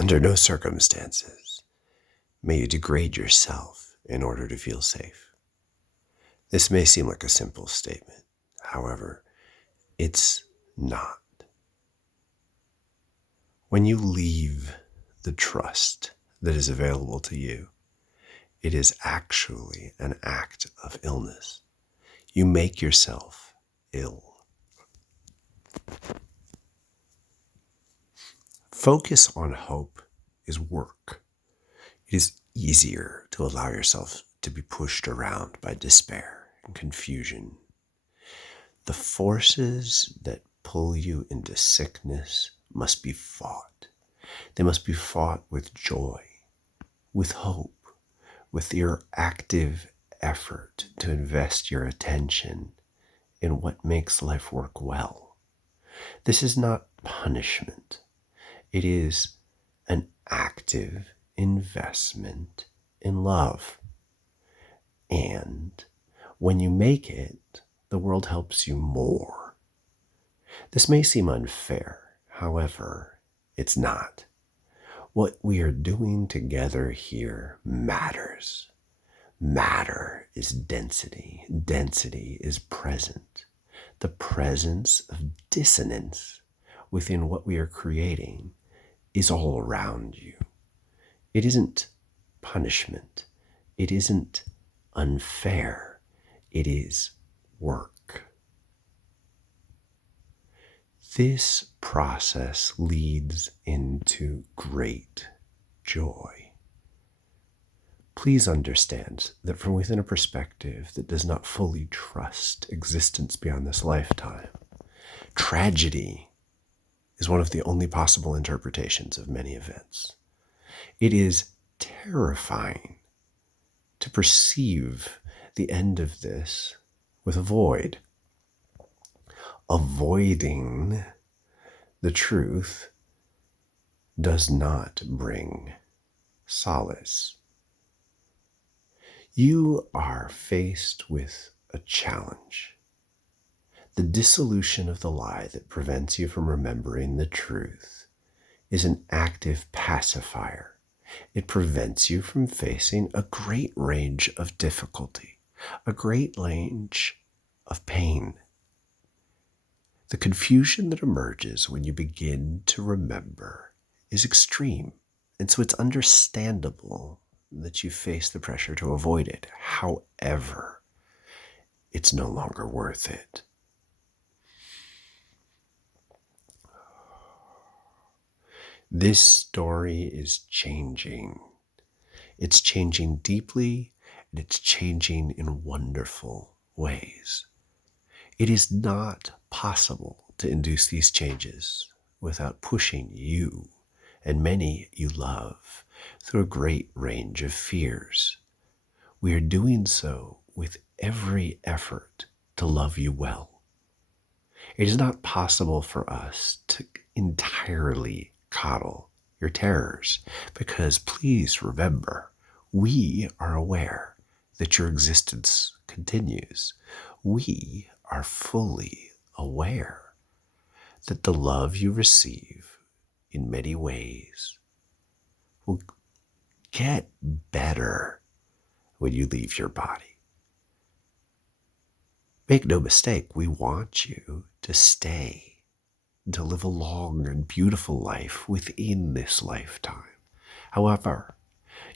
Under no circumstances may you degrade yourself in order to feel safe. This may seem like a simple statement. However, it's not. When you leave the trust that is available to you, it is actually an act of illness. You make yourself ill. Focus on hope is work. It is easier to allow yourself to be pushed around by despair and confusion. The forces that pull you into sickness must be fought. They must be fought with joy, with hope, with your active effort to invest your attention in what makes life work well. This is not punishment. It is an active investment in love. And when you make it, the world helps you more. This may seem unfair. However, it's not. What we are doing together here matters. Matter is density. Density is present. The presence of dissonance within what we are creating is all around you. It isn't punishment. It isn't unfair. It is work. This process leads into great joy. Please understand that from within a perspective that does not fully trust existence beyond this lifetime, tragedy is one of the only possible interpretations of many events. It is terrifying to perceive the end of this with a void. Avoiding the truth does not bring solace. You are faced with a challenge. The dissolution of the lie that prevents you from remembering the truth is an active pacifier. It prevents you from facing a great range of difficulty, a great range of pain. The confusion that emerges when you begin to remember is extreme, and so it's understandable that you face the pressure to avoid it. However, it's no longer worth it. This story is changing. It's changing deeply, and it's changing in wonderful ways. It is not possible to induce these changes without pushing you and many you love through a great range of fears. We are doing so with every effort to love you well. It is not possible for us to entirely coddle your terrors, because please remember, we are aware that your existence continues. We are fully aware that the love you receive in many ways will get better when you leave your body. Make no mistake, we want you to stay, to live a long and beautiful life within this lifetime. However,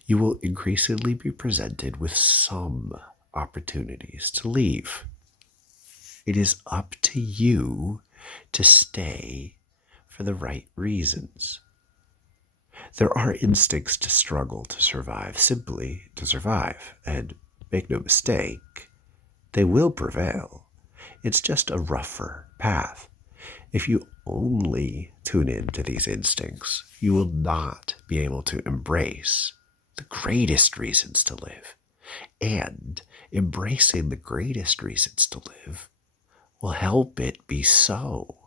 you will increasingly be presented with some opportunities to leave. It is up to you to stay for the right reasons. There are instincts to struggle to survive, simply to survive, and make no mistake, they will prevail. It's just a rougher path. If you only tune in to these instincts, you will not be able to embrace the greatest reasons to live. And embracing the greatest reasons to live will help it be so.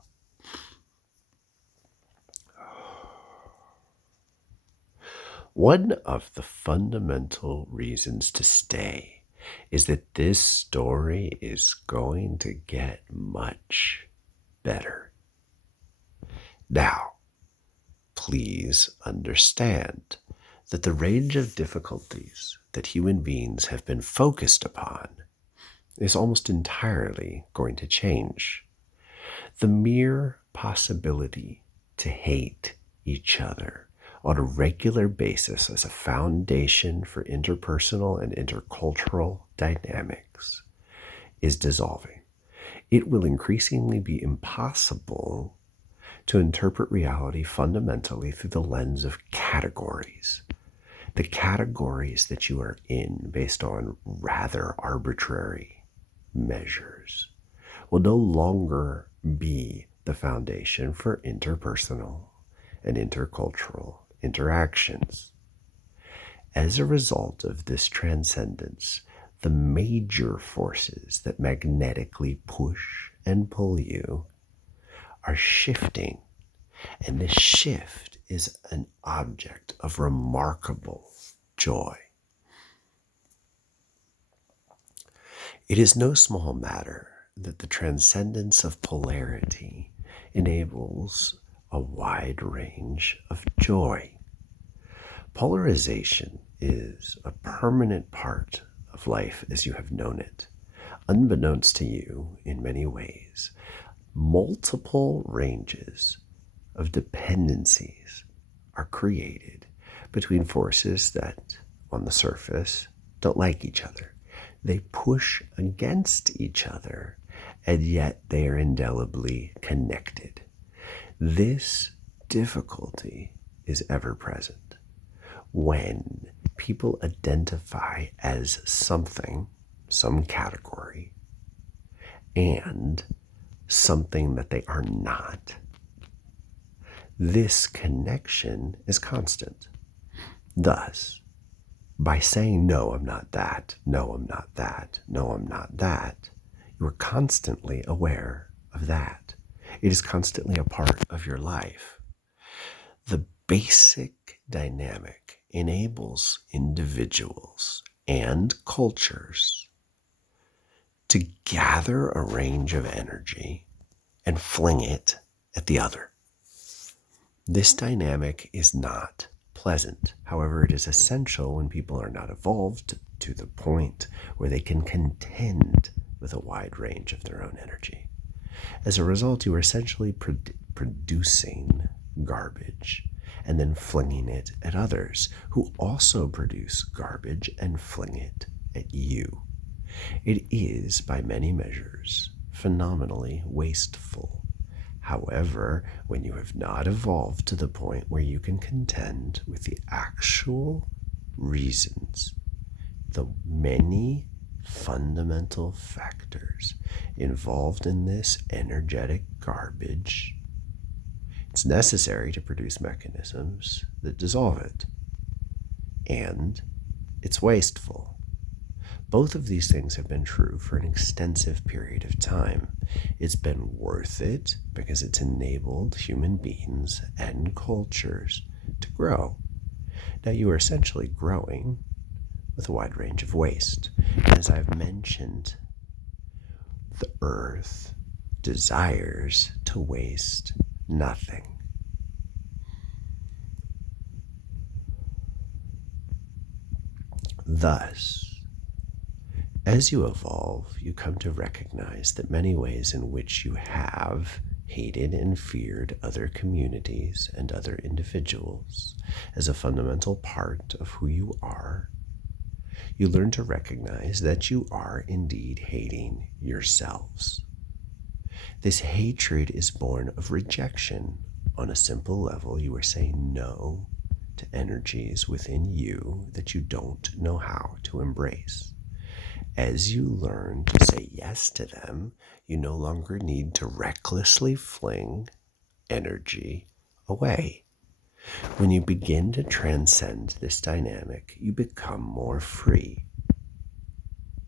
One of the fundamental reasons to stay is that this story is going to get much better. Now, please understand that the range of difficulties that human beings have been focused upon is almost entirely going to change. The mere possibility to hate each other on a regular basis as a foundation for interpersonal and intercultural dynamics is dissolving. It will increasingly be impossible to interpret reality fundamentally through the lens of categories. The categories that you are in based on rather arbitrary measures will no longer be the foundation for interpersonal and intercultural interactions. As a result of this transcendence, the major forces that magnetically push and pull you are shifting, and this shift is an object of remarkable joy. It is no small matter that the transcendence of polarity enables a wide range of joy. Polarization is a permanent part of life as you have known it. Unbeknownst to you, in many ways, multiple ranges of dependencies are created between forces that, on the surface, don't like each other. They push against each other, and yet they are indelibly connected. This difficulty is ever present when people identify as something, some category, and something that they are not. This connection is constant. Thus, by saying, no, I'm not that, no, I'm not that, no, I'm not that, you are constantly aware of that. It is constantly a part of your life. The basic dynamic enables individuals and cultures to gather a range of energy and fling it at the other. This dynamic is not pleasant. However, it is essential when people are not evolved to the point where they can contend with a wide range of their own energy. As a result, you are essentially producing garbage and then flinging it at others who also produce garbage and fling it at you. It is, by many measures, phenomenally wasteful. However, when you have not evolved to the point where you can contend with the actual reasons, the many fundamental factors involved in this energetic garbage, it's necessary to produce mechanisms that dissolve it. And it's wasteful. Both of these things have been true for an extensive period of time. It's been worth it because it's enabled human beings and cultures to grow. Now you are essentially growing with a wide range of waste. As I've mentioned, the earth desires to waste nothing. Thus, as you evolve, you come to recognize that many ways in which you have hated and feared other communities and other individuals as a fundamental part of who you are, you learn to recognize that you are indeed hating yourselves. This hatred is born of rejection. On a simple level, you are saying no to energies within you that you don't know how to embrace. As you learn to say yes to them, you no longer need to recklessly fling energy away. When you begin to transcend this dynamic, you become more free.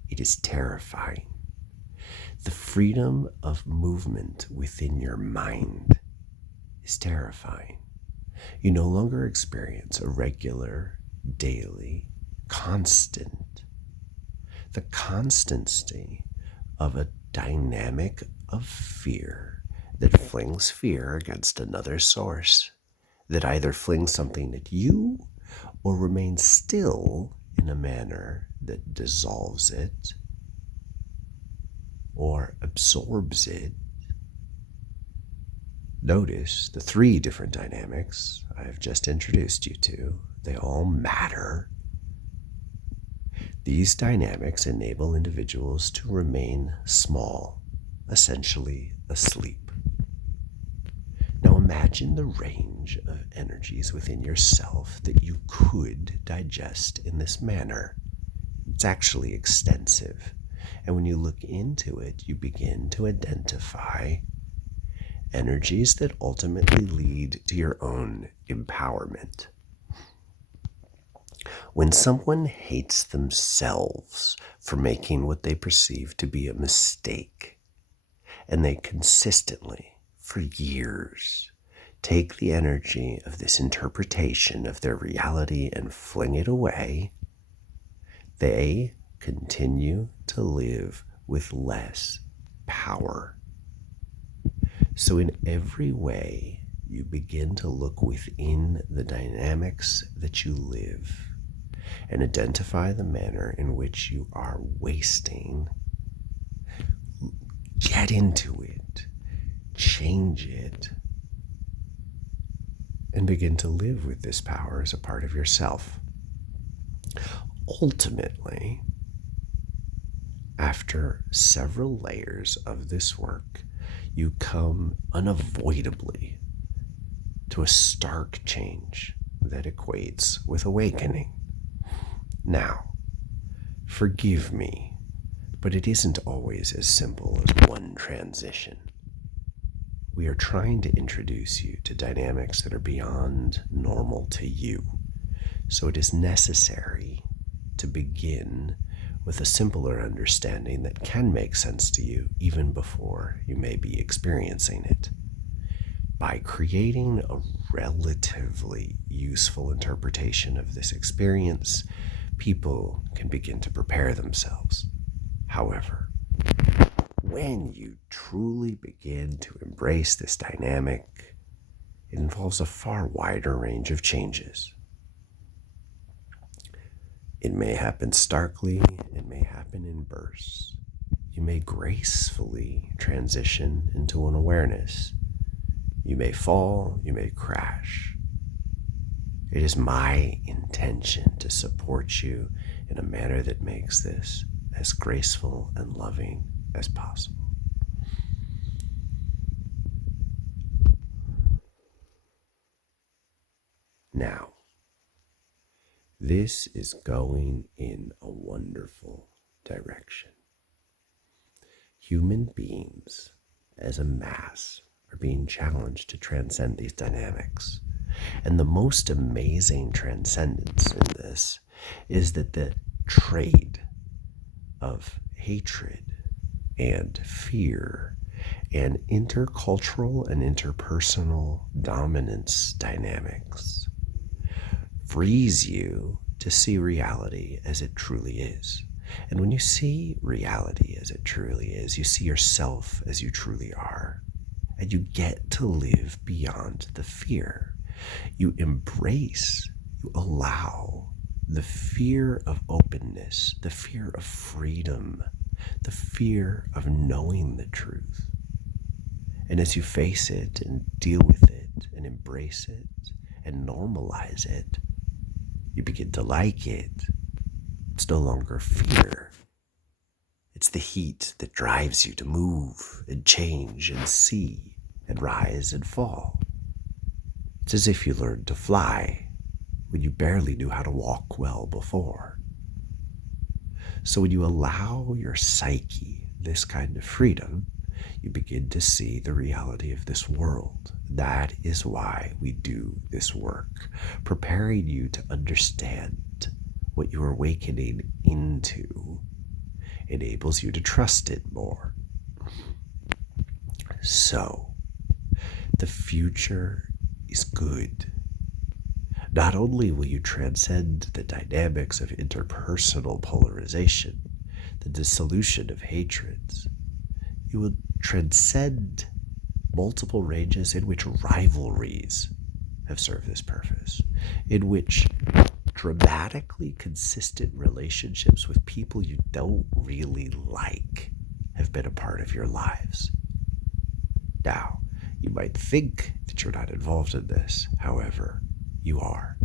It is terrifying. The freedom of movement within your mind is terrifying. You no longer experience a regular, daily, constant. The constancy of a dynamic of fear that flings fear against another source that either flings something at you or remains still in a manner that dissolves it or absorbs it. Notice the three different dynamics I've just introduced you to. They all matter. These dynamics enable individuals to remain small, essentially asleep. Now imagine the range of energies within yourself that you could digest in this manner. It's actually extensive. And when you look into it, you begin to identify energies that ultimately lead to your own empowerment. When someone hates themselves for making what they perceive to be a mistake, and they consistently, for years, take the energy of this interpretation of their reality and fling it away, they continue to live with less power. So in every way, you begin to look within the dynamics that you live and identify the manner in which you are wasting. Get into it, change it, and begin to live with this power as a part of yourself. Ultimately, after several layers of this work, you come unavoidably to a stark change that equates with awakening. Now, forgive me, but it isn't always as simple as one transition. We are trying to introduce you to dynamics that are beyond normal to you, so it is necessary to begin with a simpler understanding that can make sense to you even before you may be experiencing it. By creating a relatively useful interpretation of this experience, people can begin to prepare themselves. However, when you truly begin to embrace this dynamic, it involves a far wider range of changes. It may happen starkly, it may happen in bursts. You may gracefully transition into an awareness. You may fall, you may crash. It is my intention to support you in a manner that makes this as graceful and loving as possible. Now, this is going in a wonderful direction. Human beings, as a mass, are being challenged to transcend these dynamics. And the most amazing transcendence in this is that the trade of hatred and fear and intercultural and interpersonal dominance dynamics frees you to see reality as it truly is. And when you see reality as it truly is, you see yourself as you truly are. And you get to live beyond the fear. You embrace, you allow the fear of openness, the fear of freedom, the fear of knowing the truth. And as you face it and deal with it and embrace it and normalize it, you begin to like it. It's no longer fear. It's the heat that drives you to move and change and see and rise and fall. It's as if you learned to fly when you barely knew how to walk well before. So when you allow your psyche this kind of freedom, you begin to see the reality of this world. That is why we do this work, preparing you to understand what you are awakening into enables you to trust it more. So, the future is good. Not only will you transcend the dynamics of interpersonal polarization, the dissolution of hatreds, you will transcend multiple ranges in which rivalries have served this purpose, in which dramatically consistent relationships with people you don't really like have been a part of your lives. Now, you might think that you're not involved in this. However, you are.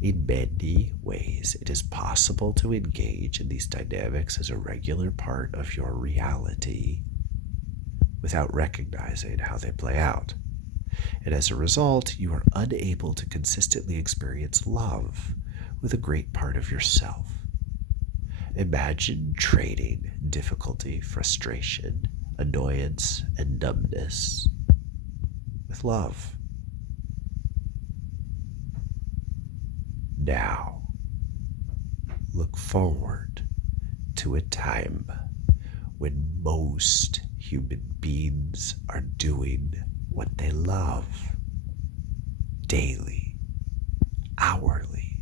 In many ways, it is possible to engage in these dynamics as a regular part of your reality without recognizing how they play out. And as a result, you are unable to consistently experience love with a great part of yourself. Imagine trading difficulty, frustration, annoyance, and numbness with love. Now, look forward to a time when most human beings are doing what they love daily, hourly.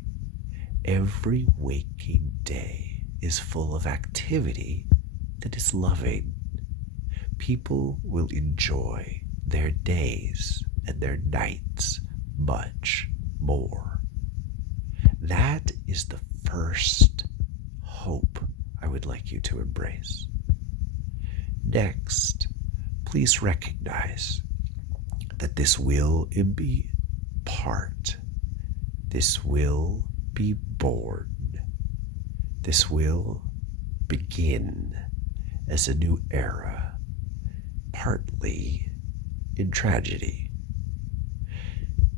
Every waking day is full of activity that is loving. People will enjoy their days and their nights much more. That is the first hope I would like you to embrace. Next, please recognize that this will be part. This will be born. This will begin as a new era, partly in tragedy.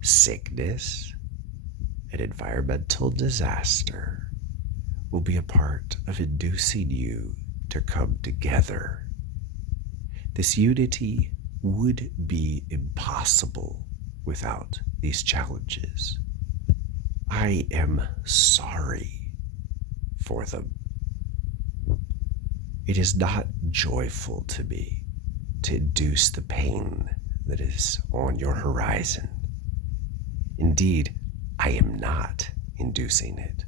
Sickness and environmental disaster will be a part of inducing you to come together. This unity would be impossible without these challenges. I am sorry for them. It is not joyful to me to induce the pain that is on your horizon. Indeed, I am not inducing it.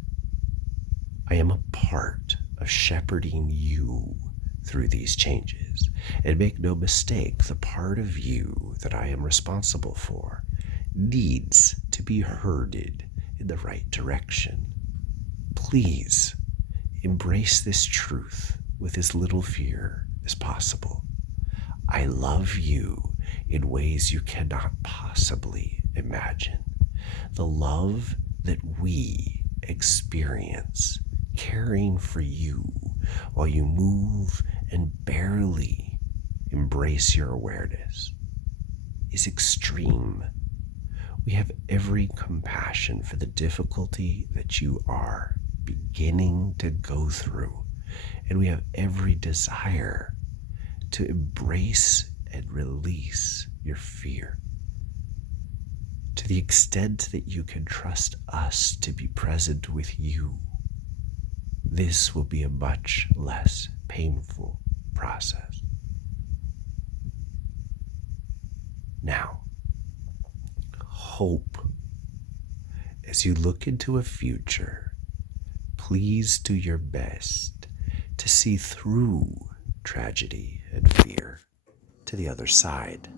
I am a part of shepherding you through these changes. And make no mistake, the part of you that I am responsible for needs to be herded in the right direction. Please embrace this truth with as little fear as possible. I love you in ways you cannot possibly imagine. The love that we experience caring for you while you move and barely embrace your awareness is extreme. We have every compassion for the difficulty that you are beginning to go through, and we have every desire to embrace and release your fear. To the extent that you can trust us to be present with you, this will be a much less painful process. Now, hope. As you look into a future, please do your best to see through tragedy and fear to the other side.